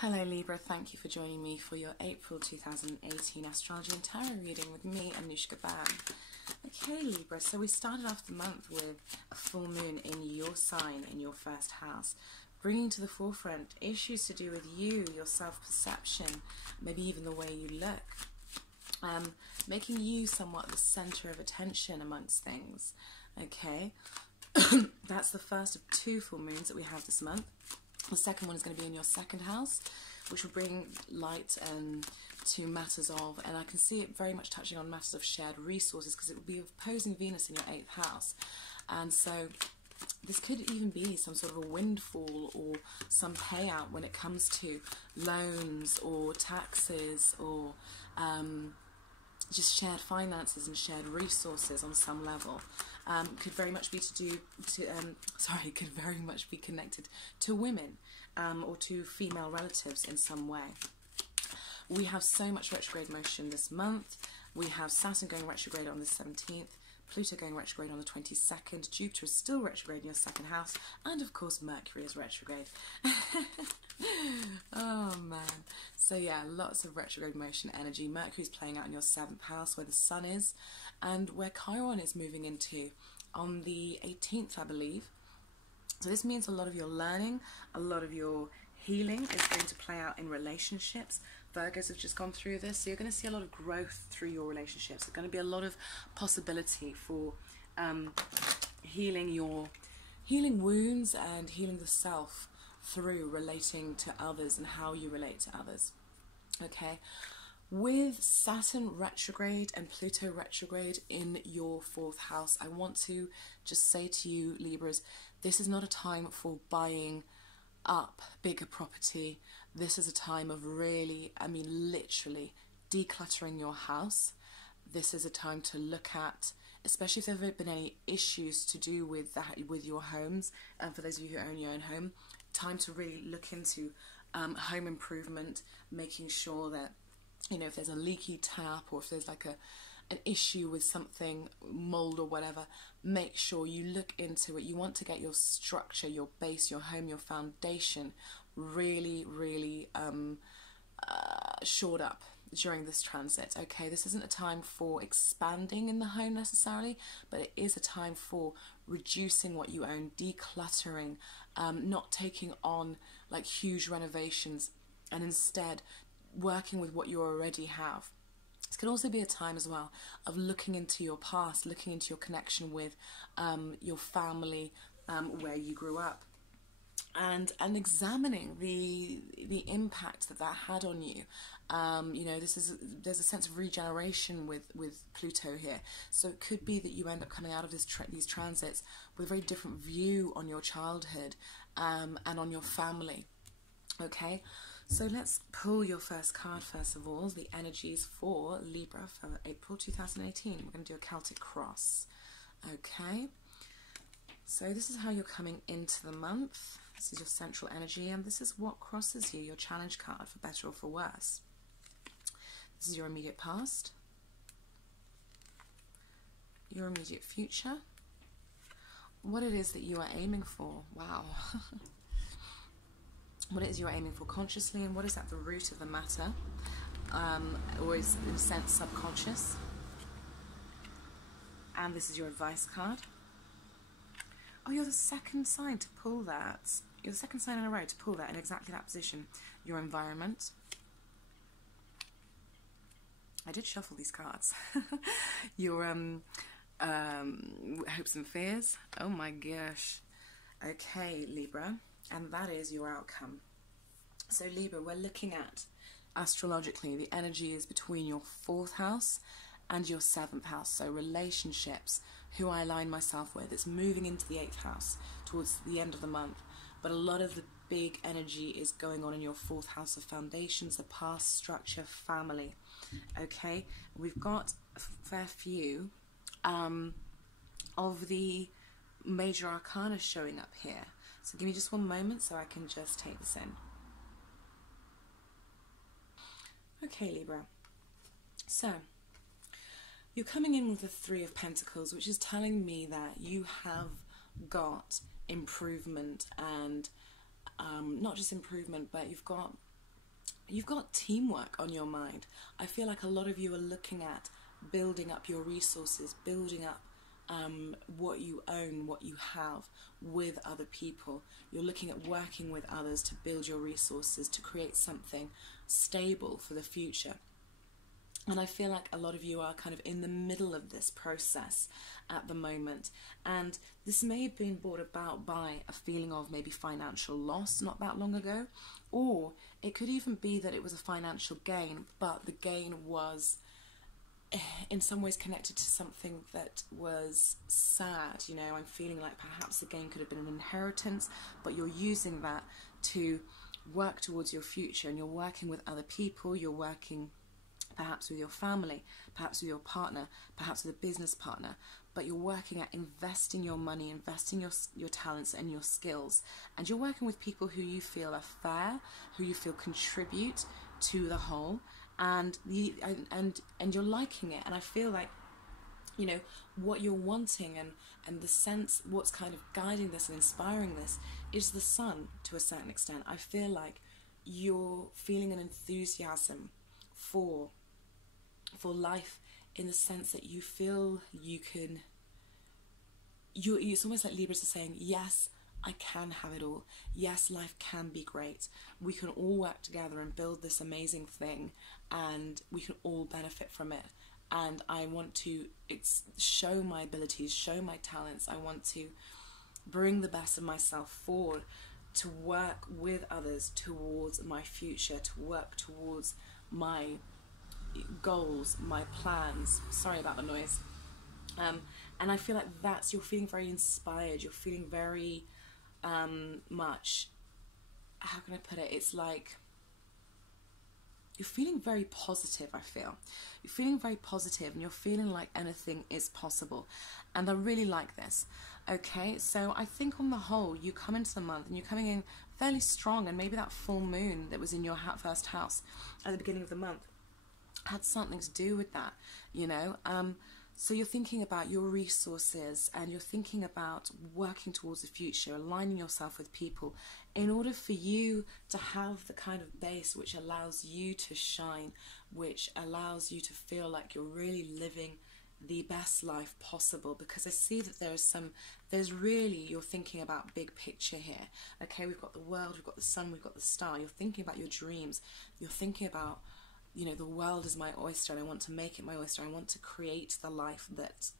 Hello Libra, thank you for joining me for your April 2018 Astrology and Tarot reading with me, Anushka Bam. Okay Libra, so we started off the month with a full moon in your sign, in your first house, bringing to the forefront issues to do with you, your self-perception, maybe even the way you look, making you somewhat the center of attention amongst things, okay? That's the first of two full moons that we have this month. The second one is going to be in your second house, which will bring light to matters of, and I can see it very much touching on matters of shared resources because it will be opposing Venus in your 8th house. And so this could even be some sort of a windfall or some payout when it comes to loans or taxes or just shared finances and shared resources on some level. Could very much be could very much be connected to women or to female relatives in some way. We have so much retrograde motion this month. We have Saturn going retrograde on the 17th, Pluto going retrograde on the 22nd, Jupiter is still retrograde in your second house, and of course Mercury is retrograde. Oh man. So yeah, lots of retrograde motion energy. Mercury's playing out in your 7th house where the Sun is, and where Chiron is moving into on the 18th, I believe. So this means a lot of your learning, a lot of your healing is going to play out in relationships. Virgos have just gone through this, so you're going to see a lot of growth through your relationships. There's going to be a lot of possibility for healing wounds and healing the self through relating to others and how you relate to others. Okay, with Saturn retrograde and Pluto retrograde in your 4th house, I want to just say to you Libras, this is not a time for buying up bigger property. This is a time of really, I mean literally, decluttering your house. This is a time to look at, especially if there have been any issues to do with that, with your homes, and for those of you who own your own home, time to really look into home improvement, making sure that, you know, if there's a leaky tap or if there's like an issue with something, mold or whatever, make sure you look into it. You want to get your structure, your base, your home, your foundation really, really shored up during this transit. Okay, this isn't a time for expanding in the home necessarily, but it is a time for reducing what you own, decluttering, not taking on like huge renovations, and instead working with what you already have. This could also be a time as well of looking into your past, looking into your connection with your family, where you grew up, and examining the impact that had on you. You know, there's a sense of regeneration with Pluto here, so it could be that you end up coming out of these transits with a very different view on your childhood and on your family. Okay, so let's pull your first card first of all, the energies for Libra for April 2018. We're going to do a Celtic cross. Okay, so this is how you're coming into the month. This is your central energy, and this is what crosses you, your challenge card, for better or for worse. This is your immediate past, your immediate future, what it is that you are aiming for. Wow. What it is you're aiming for consciously, and what is at the root of the matter, or is in a sense subconscious. And this is your advice card. Oh, you're the second sign to pull that. You're the second sign in a row to pull that in exactly that position. Your environment. I did shuffle these cards. Your hopes and fears. Oh my gosh. Okay, Libra. And that is your outcome. So Libra, we're looking at, astrologically, the energy is between your 4th house and your 7th house. So relationships, who I align myself with, it's moving into the 8th house towards the end of the month. But a lot of the big energy is going on in your 4th house of foundations, the past, structure, family. Okay, we've got a fair few of the major arcana showing up here. So give me just one moment so I can just take this in. Okay, Libra. So, you're coming in with the 3 of Pentacles, which is telling me that you have got improvement and not just improvement, but you've got you've got teamwork on your mind. I feel like a lot of you are looking at building up your resources, building up what you own, what you have with other people. You're looking at working with others to build your resources, to create something stable for the future. And I feel like a lot of you are kind of in the middle of this process at the moment. And this may have been brought about by a feeling of maybe financial loss not that long ago. Or it could even be that it was a financial gain, but the gain was in some ways connected to something that was sad. You know, I'm feeling like perhaps the gain could have been an inheritance, but you're using that to work towards your future, and you're working with other people, you're working perhaps with your family, perhaps with your partner, perhaps with a business partner, but you're working at investing your money, investing your talents and your skills, and you're working with people who you feel are fair, who you feel contribute to the whole, and you're liking it. And I feel like, you know, what you're wanting and the sense, what's kind of guiding this and inspiring this is the sun to a certain extent. I feel like you're feeling an enthusiasm for life, in the sense that you feel you can, it's almost like Libras are saying, yes, I can have it all. Yes, life can be great. We can all work together and build this amazing thing, and we can all benefit from it. And I want to show my abilities, show my talents. I want to bring the best of myself forward, to work with others towards my future, to work towards my goals, my plans. Sorry about the noise. And I feel like you're feeling very inspired. You're feeling very much, how can I put it? It's like you're feeling very positive. I feel you're feeling very positive, and you're feeling like anything is possible. And I really like this. Okay, so I think on the whole, you come into the month and you're coming in fairly strong, and maybe that full moon that was in your first house at the beginning of the month had something to do with that, you know. So you're thinking about your resources, and you're thinking about working towards the future, aligning yourself with people in order for you to have the kind of base which allows you to shine, which allows you to feel like you're really living the best life possible. Because I see that you're thinking about big picture here. Okay, we've got the world, we've got the sun, we've got the star. You're thinking about your dreams. You're thinking about, you know, the world is my oyster, and I want to make it my oyster. I want to create the life that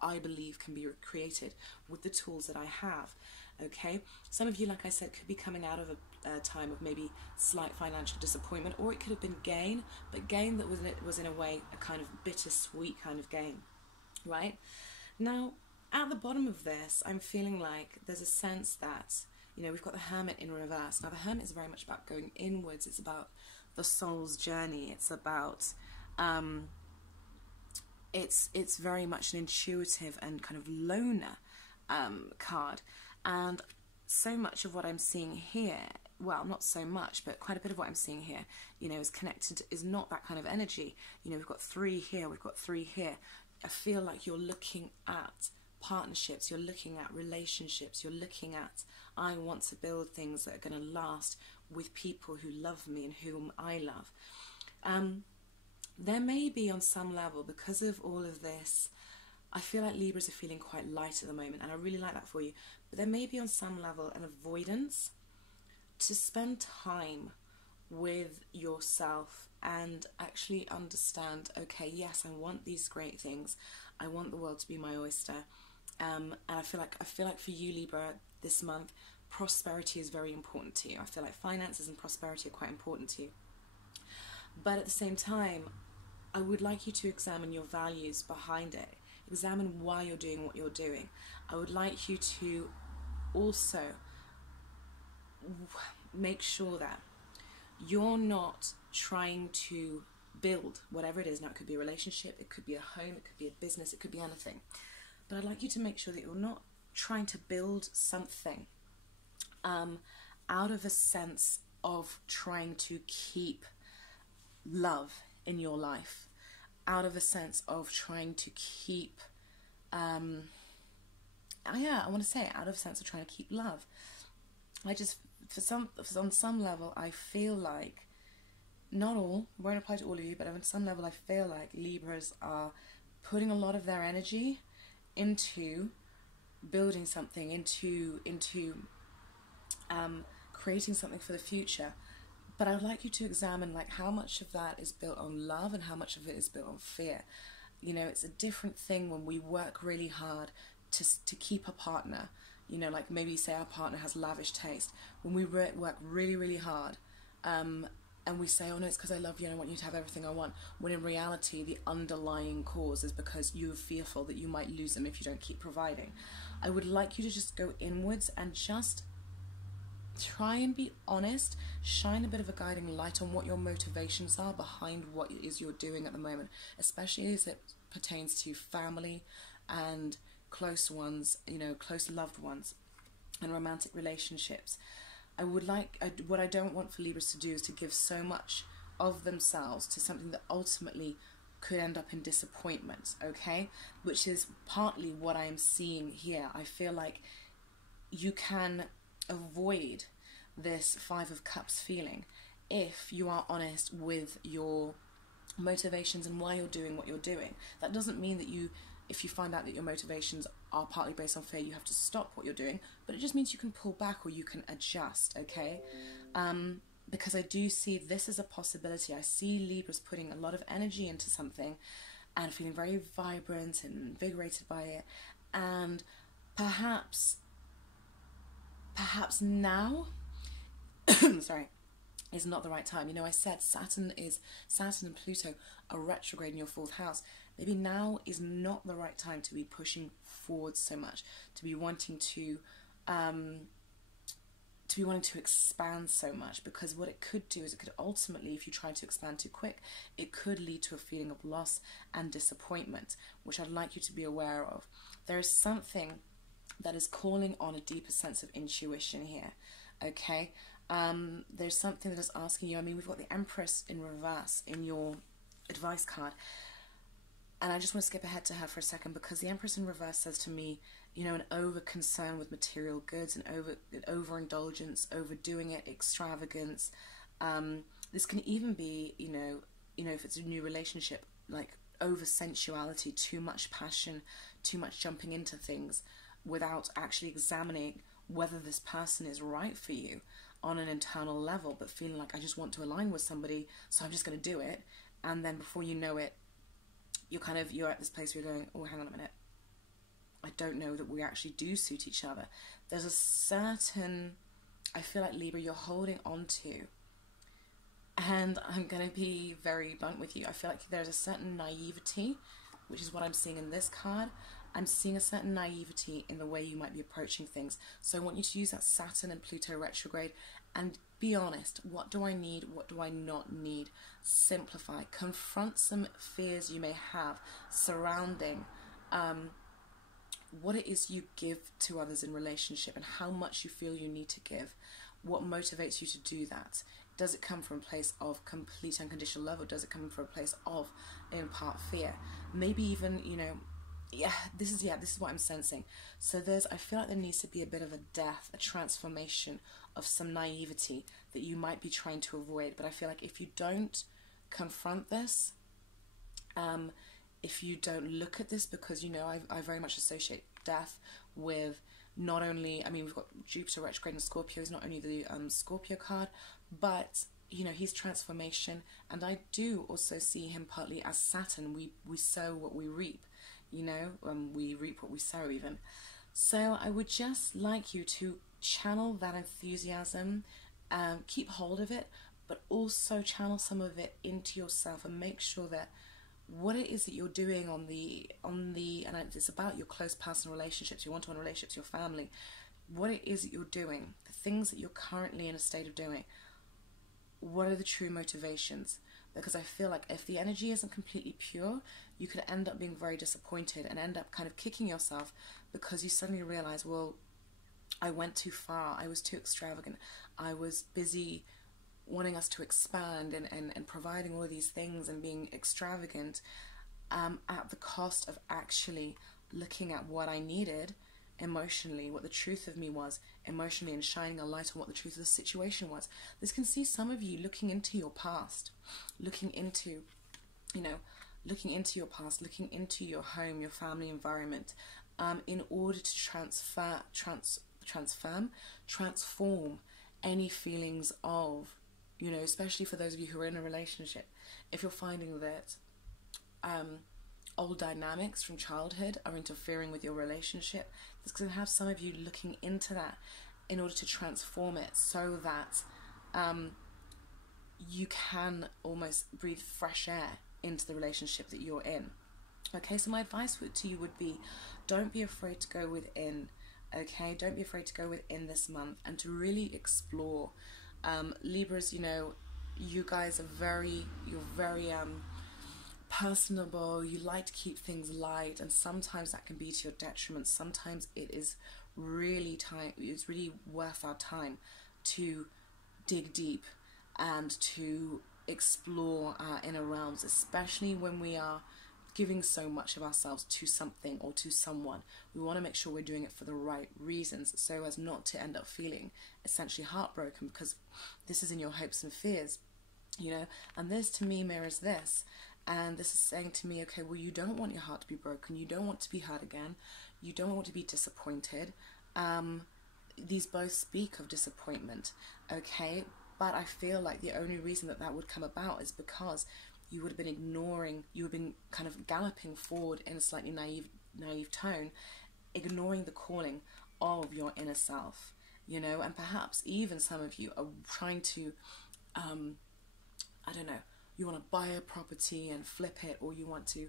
I believe can be created with the tools that I have. Okay, some of you, like I said, could be coming out of a time of maybe slight financial disappointment, or it could have been gain, but gain that was in a way a kind of bittersweet kind of gain, right? Now, at the bottom of this, I'm feeling like there's a sense that, you know, we've got the Hermit in reverse. Now, the Hermit is very much about going inwards. It's about the soul's journey. It's about it's very much an intuitive and kind of loner card. And so much of what I'm seeing here, well, not so much, but quite a bit of what I'm seeing here, you know, is not that kind of energy. You know, we've got 3 here, we've got 3 here. I feel like you're looking at partnerships, you're looking at relationships, you're looking at, I want to build things that are going to last with people who love me and whom I love. There may be, on some level, because of all of this, I feel like Libras are feeling quite light at the moment, and I really like that for you. But there may be, on some level, an avoidance to spend time with yourself and actually understand, okay, yes, I want these great things. I want the world to be my oyster. And I feel like for you, Libra, this month, prosperity is very important to you. I feel like finances and prosperity are quite important to you. But at the same time, I would like you to examine your values behind it. Examine why you're doing what you're doing. I would like you to also make sure that you're not trying to build whatever it is. Now, it could be a relationship, it could be a home, it could be a business, it could be anything. But I'd like you to make sure that you're not trying to build something out of a sense of trying to keep love in your life, out of a sense of trying to keep, I want to say it, out of a sense of trying to keep love. On some level, I feel like not all, won't apply to all of you, but on some level I feel like Libras are putting a lot of their energy into building something, into creating something for the future. But I would like you to examine like how much of that is built on love and how much of it is built on fear. You know, it's a different thing when we work really hard to keep a partner. You know, like maybe say our partner has lavish taste. When we work really, really hard, and we say, oh no, it's because I love you and I want you to have everything I want, when in reality the underlying cause is because you're fearful that you might lose them if you don't keep providing. I would like you to just go inwards and just try and be honest, shine a bit of a guiding light on what your motivations are behind what it is you're doing at the moment, especially as it pertains to family and close ones, you know, close loved ones and romantic relationships. What I don't want for Libras to do is to give so much of themselves to something that ultimately could end up in disappointment, okay? Which is partly what I am seeing here. I feel like you can avoid this Five of Cups feeling if you are honest with your motivations and why you're doing what you're doing. That doesn't mean that if you find out that your motivations are partly based on fear, you have to stop what you're doing, but it just means you can pull back or you can adjust, okay? Because I do see this as a possibility. I see Libras putting a lot of energy into something and feeling very vibrant and invigorated by it, and perhaps now sorry, is not the right time. You know, I said Saturn and Pluto are retrograde in your 4th house. Maybe now is not the right time to be pushing forward so much, to be wanting to expand so much, because what it could do is it could ultimately, if you try to expand too quick, it could lead to a feeling of loss and disappointment, which I'd like you to be aware of. There is something that is calling on a deeper sense of intuition here, okay? There's something that is asking you. I mean, we've got the Empress in reverse in your advice card, and I just want to skip ahead to her for a second, because the Empress in reverse says to me, you know, an over concern with material goods, an overindulgence, overdoing it, extravagance. This can even be, you know, if it's a new relationship, like over sensuality, too much passion, too much jumping into things without actually examining whether this person is right for you on an internal level, but feeling like I just want to align with somebody, so I'm just going to do it. And then before you know it, you're at this place where you're going, oh, hang on a minute, I don't know that we actually do suit each other. There's a certain, I feel like, Libra, you're holding on to, and I'm going to be very blunt with you, I feel like there's a certain naivety, which is what I'm seeing in this card. I'm seeing a certain naivety in the way you might be approaching things. So I want you to use that Saturn and Pluto retrograde and be honest. What do I need? What do I not need? Simplify. Confront some fears you may have surrounding what it is you give to others in relationship and how much you feel you need to give. What motivates you to do that? Does it come from a place of complete unconditional love, or does it come from a place of, in part, fear? Maybe even, you know, this is what I'm sensing. So I feel like there needs to be a bit of a death, a transformation of some naivety that you might be trying to avoid. But I feel like if you don't confront this, if you don't look at this, because, you know, I very much associate death with not only, I mean, we've got Jupiter retrograde in Scorpio, is not only the Scorpio card, but, you know, he's transformation. And I do also see him partly as Saturn. We sow what we reap. You know, we reap what we sow even. So I would just like you to channel that enthusiasm, keep hold of it, but also channel some of it into yourself and make sure that what it is that you're doing and it's about your close personal relationships, your one-to-one relationships, your family, what it is that you're doing, the things that you're currently in a state of doing, what are the true motivations? Because I feel like if the energy isn't completely pure, you could end up being very disappointed and end up kind of kicking yourself because you suddenly realize, well, I went too far, I was too extravagant, I was busy wanting us to expand and providing all of these things and being extravagant at the cost of actually looking at what I needed emotionally, what the truth of me was emotionally, and shining a light on what the truth of the situation was. This can see some of you looking into your past, looking into your past, looking into your home, your family environment, in order to transform any feelings of, especially for those of you who are in a relationship, if you're finding that old dynamics from childhood are interfering with your relationship, this can have some of you looking into that in order to transform it so that you can almost breathe fresh air into the relationship that you're in. Okay, so my advice to you would be, don't be afraid to go within. Okay, don't be afraid to go within this month and to really explore. Libras, you guys are you're very personable. You like to keep things light, and sometimes that can be to your detriment. Sometimes it's really worth our time to dig deep and to explore our inner realms, especially when we are giving so much of ourselves to something or to someone. We want to make sure we're doing it for the right reasons, so as not to end up feeling essentially heartbroken, because this is in your hopes and fears, and this to me mirrors this, and this is saying to me, okay, well, you don't want your heart to be broken, you don't want to be hurt again, you don't want to be disappointed. These both speak of disappointment, okay, but I feel like the only reason that would come about is because you would have been kind of galloping forward in a slightly naive tone, ignoring the calling of your inner self, and perhaps even some of you are trying to, you want to buy a property and flip it, or you want to,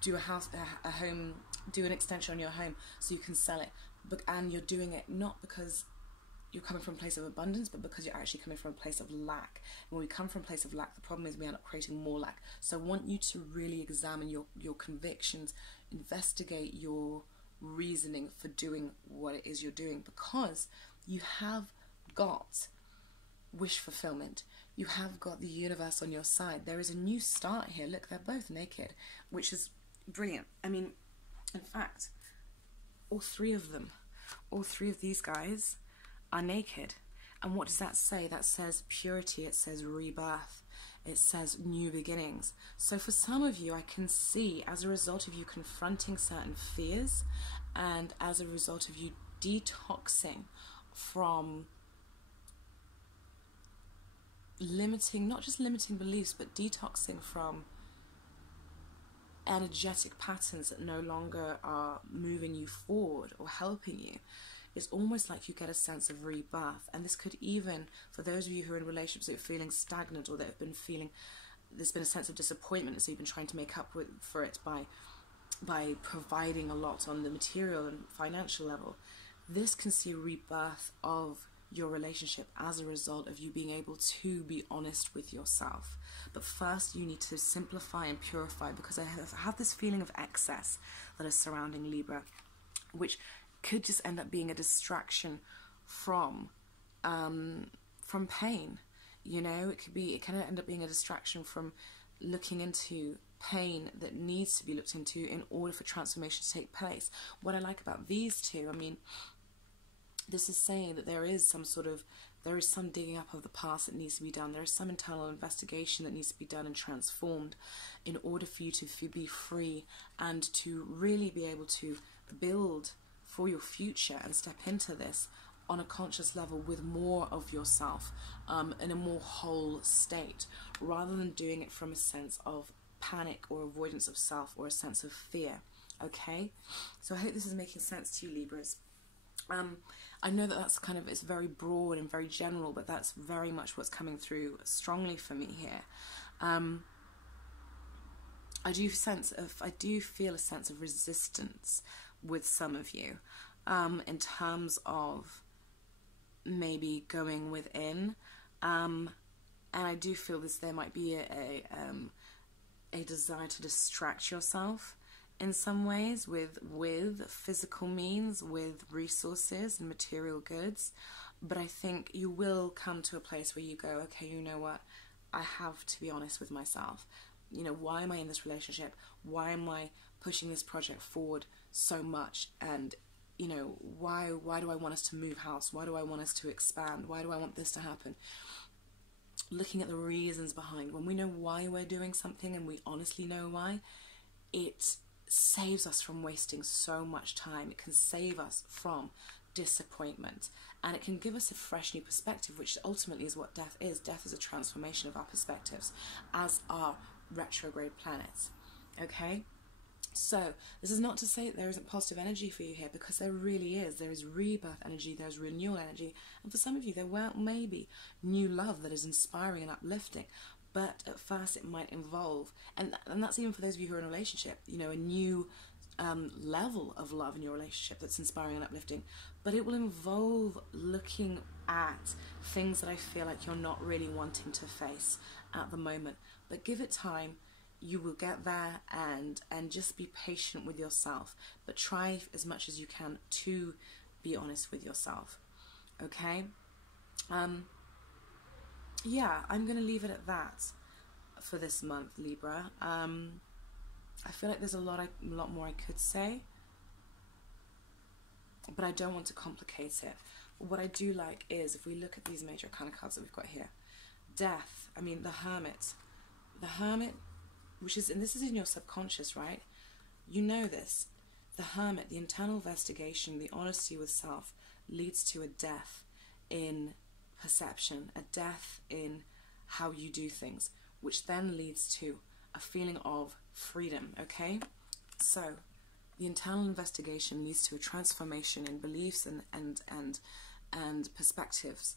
do a house, a home, do an extension on your home so you can sell it, and you're doing it not because you're coming from a place of abundance, but because you're actually coming from a place of lack. And when we come from a place of lack, the problem is we end up creating more lack. So I want you to really examine your convictions, investigate your reasoning for doing what it is you're doing, because you have got wish fulfillment. You have got the universe on your side. There is a new start here. Look, they're both naked, which is brilliant. I mean, in fact, all three of these guys are naked. And what does that say? That says purity, it says rebirth, it says new beginnings. So for some of you, I can see, as a result of you confronting certain fears, and as a result of you detoxing from not just limiting beliefs, but detoxing from energetic patterns that no longer are moving you forward or helping you. It's almost like you get a sense of rebirth. And this could even, for those of you who are in relationships that are feeling stagnant, or that have been feeling, there's been a sense of disappointment, so you've been trying to make up for it by providing a lot on the material and financial level. This can see a rebirth of your relationship as a result of you being able to be honest with yourself. But first you need to simplify and purify, because I have this feeling of excess that is surrounding Libra, which could just end up being a distraction from pain. It can end up being a distraction from looking into pain that needs to be looked into in order for transformation to take place. What I like about these two, this is saying that there is some digging up of the past that needs to be done. There is some internal investigation that needs to be done and transformed in order for you to be free and to really be able to build for your future and step into this on a conscious level with more of yourself, in a more whole state, rather than doing it from a sense of panic or avoidance of self or a sense of fear. Okay, so I hope this is making sense to you, Libras. I know that's it's very broad and very general, but that's very much what's coming through strongly for me here. I do feel a sense of resistance with some of you, in terms of maybe going within, and I do feel there might be a desire to distract yourself in some ways with physical means, with resources and material goods. But I think you will come to a place where you go, okay, you know what, I have to be honest with myself. Why am I in this relationship? Why am I pushing this project forward so much, and you know, why do I want us to move house? Why do I want us to expand? Why do I want this to happen? Looking at the reasons behind, when we know why we're doing something and we honestly know why, it saves us from wasting so much time. It can save us from disappointment, and it can give us a fresh new perspective, which ultimately is what death is. Death is a transformation of our perspectives, as are retrograde planets. Okay, so this is not to say that there isn't positive energy for you here, because there really is. There is rebirth energy, there's renewal energy, and for some of you there may be new love that is inspiring and uplifting, but at first it might involve, and that's even for those of you who are in a relationship, you know, a new level of love in your relationship that's inspiring and uplifting, but it will involve looking at things that I feel like you're not really wanting to face at the moment. But give it time, you will get there, and just be patient with yourself, but try as much as you can to be honest with yourself. Okay, yeah, I'm gonna leave it at that for this month, Libra. I feel like there's a lot more I could say, but I don't want to complicate it. But what I do like is, if we look at these major kind of cards that we've got here, death, I mean the Hermit, which is, and this is in your subconscious, right? You know this. The Hermit, the internal investigation, the honesty with self, leads to a death in perception, a death in how you do things, which then leads to a feeling of freedom. Okay, so the internal investigation leads to a transformation in beliefs and perspectives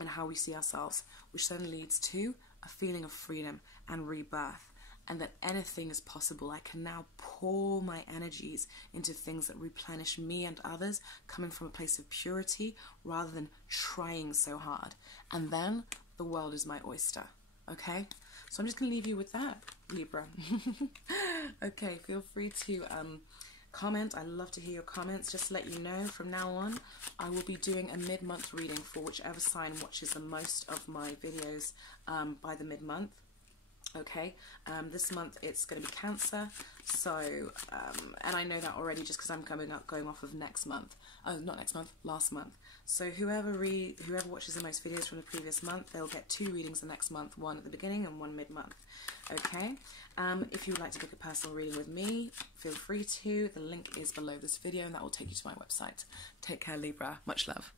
and how we see ourselves, which then leads to a feeling of freedom and rebirth, and that anything is possible. I can now pour my energies into things that replenish me and others, coming from a place of purity rather than trying so hard, and then the world is my oyster. Okay, so I'm just going to leave you with that, Libra. Okay, feel free to comment. I love to hear your comments. Just to let you know, from now on, I will be doing a mid-month reading for whichever sign watches the most of my videos by the mid-month. Okay, this month it's going to be Cancer, so and I know that already just because I'm going off of next month. Oh, not next month, last month. So whoever watches the most videos from the previous month, they'll get 2 readings the next month, one at the beginning and one mid-month. Okay, if you would like to book a personal reading with me, feel free to. The link is below this video, and that will take you to my website. Take care, Libra. Much love.